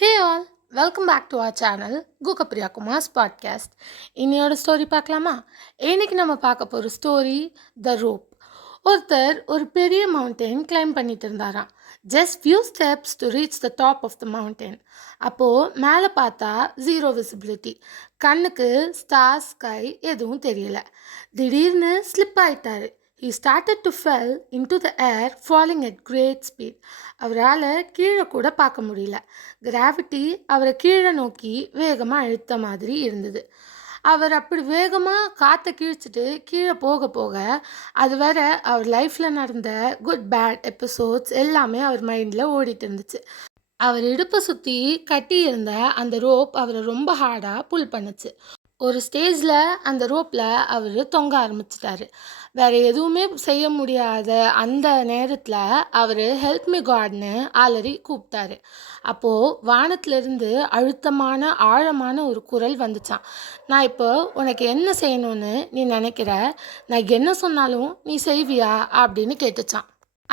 Hey all, welcome back to our channel Gukapriya Kumar's podcast. இன்னையோட story பார்க்கலாமா? இன்னைக்கு நம்ம பார்க்க போகிற ஸ்டோரி த ரோப். ஒருத்தர் ஒரு பெரிய மவுண்டைன் கிளைம் பண்ணிட்டு இருந்தாராம். Just few steps to reach the top of the mountain. அப்போது மேலே பார்த்தா ஜீரோ விசிபிலிட்டி. கண்ணுக்கு ஸ்டார் ஸ்கை எதுவும் தெரியல. திடீர்னு ஸ்லிப் ஆயிட்டாரு. He started to fell into the air, falling at great speed. அவரால் கீழே கூட பார்க்க முடியல. கிராவிட்டி அவரை கீழே நோக்கி வேகமாக இழுத்த மாதிரி இருந்தது. அவர் அப்படி வேகமாக காற்றை கிழிச்சிட்டு கீழே போக போக அது வர அவர் லைஃப்பில் நடந்த குட் பேட் எபிசோட்ஸ் எல்லாமே அவர் மைண்டில் ஓடிட்டு இருந்துச்சு. அவர் இடுப்பை சுற்றி கட்டியிருந்த அந்த ரோப் அவரை ரொம்ப ஹார்டாக புல் பண்ணுச்சு. ஒரு ஸ்டேஜில் அந்த ரோப்பில் அவர் தொங்க ஆரம்பிச்சிட்டாரு. வேறு எதுவுமே செய்ய முடியாத அந்த நேரத்தில் அவர் ஹெல்ப் மீ காட்னு ஆலரி கூப்பிட்டாரு. அப்போது வானத்திலிருந்து அழுத்தமான ஆழமான ஒரு குரல் வந்துச்சான். நான் இப்போ உனக்கு என்ன செய்யணும்னு நீ நினைக்கிற? நான் என்ன சொன்னாலும் நீ செய்வியா அப்படின்னு கேட்டுச்சான்.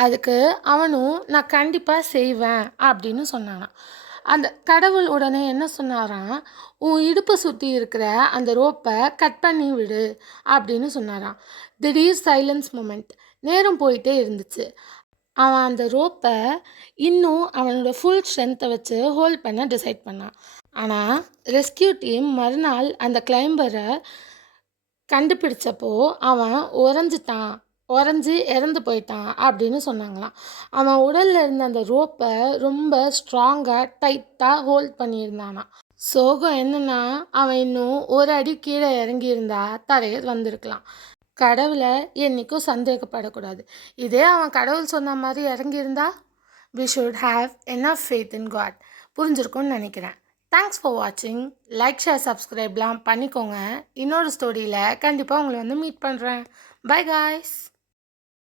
அதுக்கு அவனும் நான் கண்டிப்பாக செய்வேன் அப்படின்னு சொன்னானான். அந்த கடவுள் உடனே என்ன சொன்னாராம், உன் இடுப்பை சுற்றி இருக்கிற அந்த ரோப்பை கட் பண்ணி விடு அப்படின்னு சொன்னாராம். திடீர் சைலன்ஸ் மூமெண்ட். நேரம் போயிட்டே இருந்துச்சு. அவன் அந்த ரோப்பை இன்னும் அவனோட ஃபுல் ஸ்ட்ரென்த்தை வச்சு ஹோல்ட் பண்ண டிசைட் பண்ணான். ஆனால் ரெஸ்கியூ டீம் மறுநாள் அந்த கிளைம்பரை கண்டுபிடிச்சப்போ அவன் உறைஞ்சி இறந்து போயிட்டான் அப்படின்னு சொன்னாங்களாம். அவன் உடலில் இருந்த அந்த ரோப்பை ரொம்ப ஸ்ட்ராங்காக டைட்டாக ஹோல்ட் பண்ணியிருந்தானான். சோகம் என்னன்னா, அவன் இன்னும் ஒரு அடி கீழே இறங்கியிருந்தா தரையில் வந்திருக்கலாம். கடவுளை என்றைக்கும் சந்தேகப்படக்கூடாது. இதே அவன் கடவுள் சொன்ன மாதிரி இறங்கியிருந்தா we should have enough faith in God. புரிஞ்சிருக்கும்னு நினைக்கிறேன். தேங்க்ஸ் ஃபார் வாட்சிங். லைக், ஷேர், சப்ஸ்கிரைப்லாம் பண்ணிக்கோங்க. இன்னொரு ஸ்டோரியில் கண்டிப்பாக உங்களை மீட் பண்ணுறேன். By guys.